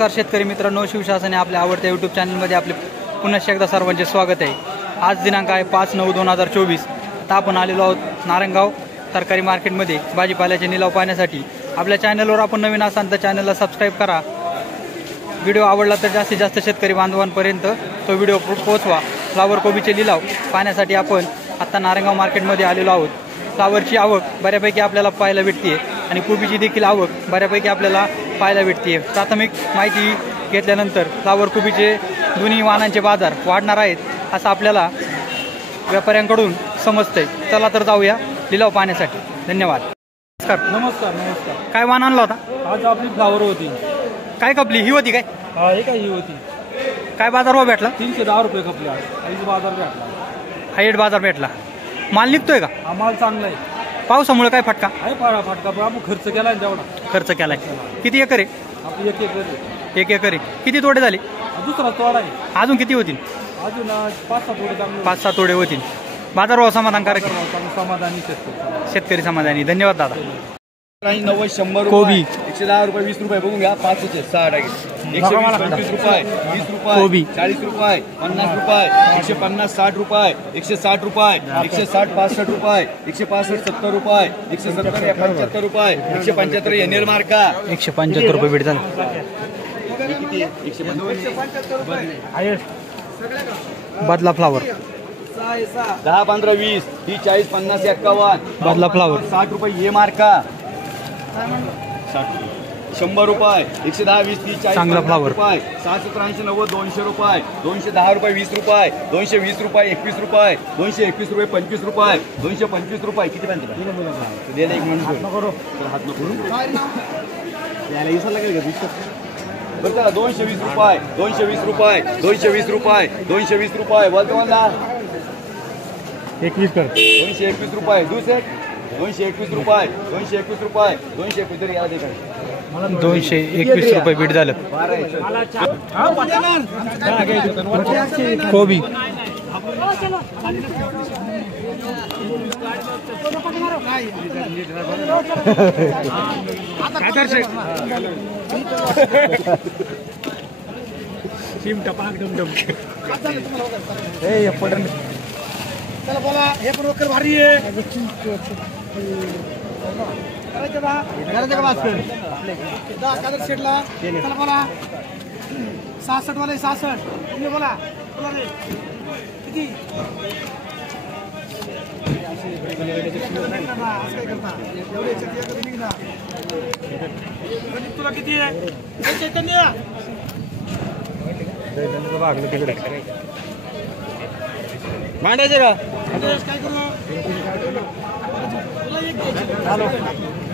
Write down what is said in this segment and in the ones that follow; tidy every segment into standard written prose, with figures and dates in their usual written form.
नमस्कार शेतकरी मित्रांनो, शिवशासन आपल्या आवडत्या यूट्यूब चॅनलमध्ये आपले पुन्हा एकदा सर्वांचे स्वागत आहे। आज दिनांक आहे 5/9/2024। आता आपण आलेलो आहोत नारायणगाव तरकारी मार्केटमध्ये भाजीपाल्याचे निलाव पाहण्यासाठी। आपल्या चॅनलवर आपण नवीन असाल तर चॅनलला सबस्क्राईब करा। व्हिडिओ आवडला तर जास्तीत जास्त शेतकरी बांधवांपर्यंत तो व्हिडिओ पोहोचवा। फ्लावर कोबीचे लिलाव पाहण्यासाठी आपण आता नारायणगाव मार्केटमध्ये आलेलो आहोत। फ्लावरची आवक बऱ्यापैकी आपल्याला पाहायला भेटते आणि कोबीची देखील आवक बऱ्यापैकी आपल्याला पाहायला भेटते। प्राथमिक माहिती घेतल्यानंतर फ्लावर कोबीचे दोन्ही वाहनांचे बाजार वाढणार आहेत असं आपल्याला व्यापाऱ्यांकडून समजतंय। चला तर जाऊया लिलाव पाहण्यासाठी। धन्यवाद। नमस्कार। काय वाहन आणला होता? आज आपली फ्लावर होती। काय कपली ही होती? काय हा हे काय ही होती? काय बाजार भाव भेटला? 310 रुपये कपली आहे। आईच बाजार भेटला, हायेट बाजार भेटला। माल निघतोय का? हा माल चांगला आहे। पावसामुळे काय फटका आहे? फटका पण आपण खर्च केलाय तेवढा। खर्च केलाय। किती एकर आहे? आपली एक एकर आहे। 1 एकर आहे। किती तोडे झाले? दुसरा तोडा आहे। अजून किती होतील? अजून 5-7 तोडे चांगले। 5-7 तोडे होतील। बाजार भाव समाधानकारक आहे? समाधानी शेतकरी समाधानी। धन्यवाद दादा। 90 100 कोबी 110 रुपये 20 रुपये बघून घ्या। 5 6 6 120 25 रुपये 20 रुपये कोबी 40 रुपये 50 रुपये 150 60 रुपये 160 रुपये 160 65 रुपये 165 70 रुपये 170 75 रुपये 175 ये निर्मार्का 175 रुपये भेट झालं। 175 बदला फ्लावर 10 15 20 30 40 50 51 बदला फ्लावर 60 रुपये ये मार्का 100 रुपये 110 20 30 40 चांगला फ्लावर 60 70 80 90 200 रुपये 210 रुपये 20 रुपये 220 रुपये 21 रुपये 221 रुपये 25 रुपये 225 रुपये किती पाहिजे दे एक मिनिट हात नको याला इसा लागेल का? बरं चला 220 रुपये 220 रुपये 220 रुपये 220 रुपये बोलतो मला 21 कर 221 रुपये दुसरे 221 रुपये 221 रुपये 221 तरी याला दे काय 221 रुपये भेट झालं। कोबी चला बोला, हे पण वकर भारी आहे। करायचं का? करायचं का भास्कर? कादर शेटला चला बोला 66 वाले 66 तुम्ही बोला रे किती? तुला किती आहे? चैतन्य मांडायचे का? काय करू? हॅलो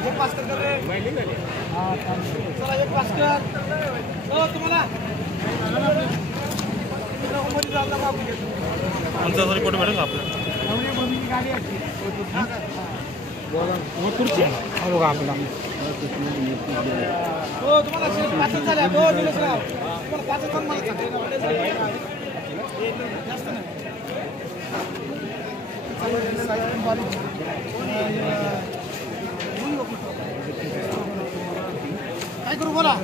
एक पास कर रे। चला एक पास कर। तुम्हाला आमचा रिपोर्ट भेटेल आपल्याला। खुर्ची आहे का आपल्याला? हो तुम्हाला 5 झाल्या। हो दिलेच राव तुम्हाला 5 पण मला जास्त नाही। काय करू बोला?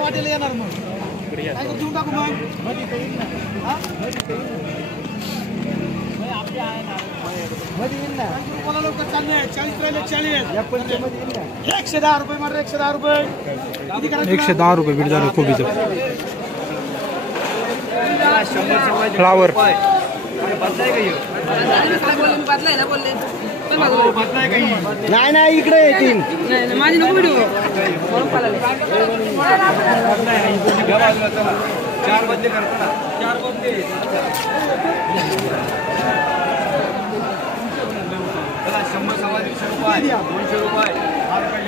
वाटेल येणार मग काय करू? देऊन टाकू मग बोला लवकर। 40 राहिले 40 110 रुपये मार 110 रुपये 110 रुपये भेट झालं कोबीचं। फ्लावर नाही इकडे येतील माझी नको व्हिडिओ 4 बदले करतो ना 4 बदले चला 100 सव्वा 150 रुपये 200 रुपये 5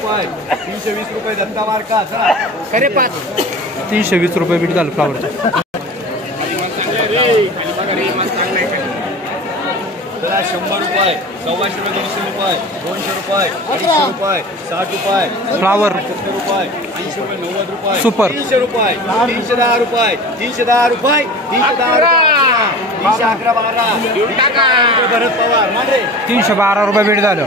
रुपये 320 रुपये दत्ता मार्का 320 रुपये भेट झालं फ्लावर। 100 रुपये, 125 रुपये, 150 रुपये, 200 रुपये, 250 रुपये, 60 रुपये, फ्लावर 70 रुपये, 80 रुपये, 90 रुपये, सुपर 300 रुपये, 310 रुपये, 310 रुपये, 311, 12 भरत पवार मांडरे 312 रुपये भेट झालं.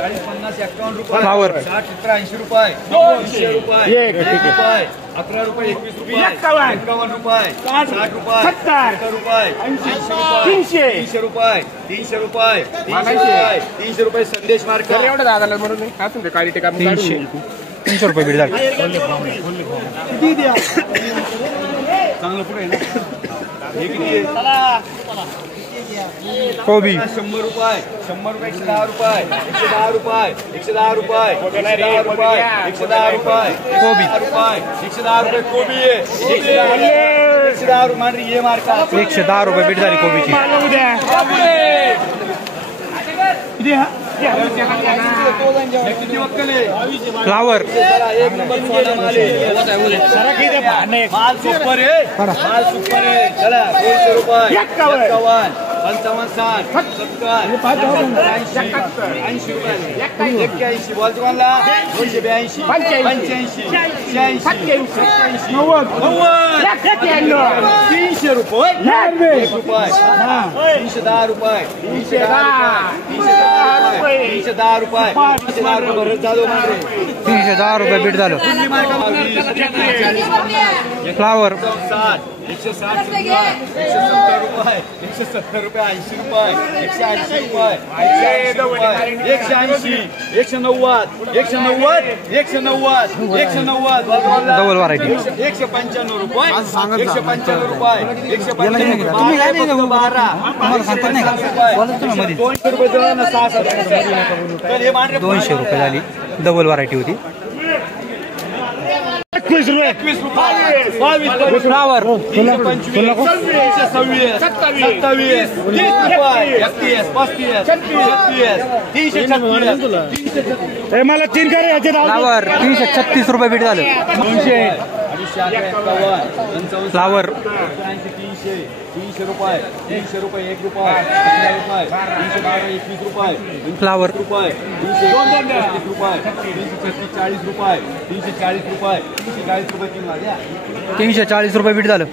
40, 50, 51 रुपये, फ्लावर 60, 70, 80 रुपये, 200 रुपये, 1 रुपये, 11 रुपये, 21 रुपये, 51 रुपये, 60 रुपये, 70 रुपये, 80 रुपये, 300 रुपये, 300 रुपये, 300 रुपये, संदेश मार्क एवढं दादाला म्हणून नाही का तुमच्या काळी टिका 300 रुपये भेट झालं. किती द्या चांगलं पुढे ना हे किती आहे? कोबी 100 रुपये, 100 रुपये, 110 रुपये, 110 रुपये, 110 रुपये, 110 रुपये, 110 रुपये, कोबी 110 रुपये कोबी आहे, 110 रुपये मांडरी ये मार्का 110 रुपये भेट झाली कोबीची. किती हा किती वक्कल आहे? फ्लावर एक नंबर सोना माल आहे. माल सुपर आहे, माल सुपर आहे. चला 200 रुपये, 51, 55, 60, 70, 80 रुपये, 81, बोलचोनला 282, 85, 86, 90, 300 रुपये, 1 रुपये, 310 रुपये, 310 रुपये, 310 रुपये भरत जाधव मांडरे 310 रुपये भेट झालं. फ्लावर 160 रुपये, 170 रुपये, 170 रुपये, 80 रुपये, 180 रुपये, 180, 190, 190, 190, डबल व्हरायटी 195 रुपये, 195 रुपये, 195 तुम्ही काय नाही तुम्हाला सांगता नाही का बोला तुम्ही मध्ये 200 रुपये जरा ना 6 तर हे मांडरे 200 रुपये झाली. डबल व्हरायटी होती. 21 रुपये, 22, फ्लावर 25, 26, 27, 30 रुपये, 31, 35, 36, 336. मला 3 करे याचे फ्लावर 336 रुपये भेट झालं. 200, फ्लावर 300 रुपये, 300 रुपये, 1 रुपये, 11 रुपये, 321 रुपये, फ्लावर रुपये, 335 रुपये, 340 रुपये, 340 रुपये, 340 रुपये किंमत द्या. 340 रुपये भेट झालं.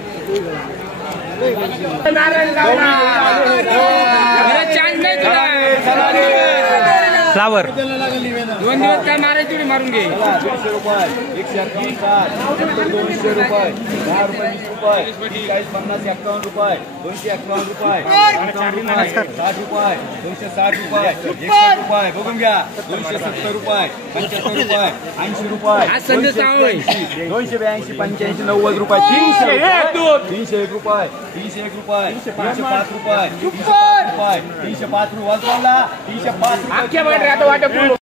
फ्लावर 2 दिवस काय मारायची उडी मारून घे. 200 रुपये, 158, 200 रुपये, 10 रुपये, 20 रुपये, 40, 50, 51 रुपये, 251 रुपये, 60 रुपये, 260 रुपये, 100 रुपये, बघून घ्या 270 रुपये, 75 रुपये, 80 रुपये, आज संदेश सांगू. 282, 85, 90 रुपये, 301 रुपये, 301 रुपये, 305 रुपये, 305 रुपये, 305 रुपये, 305 रुपये.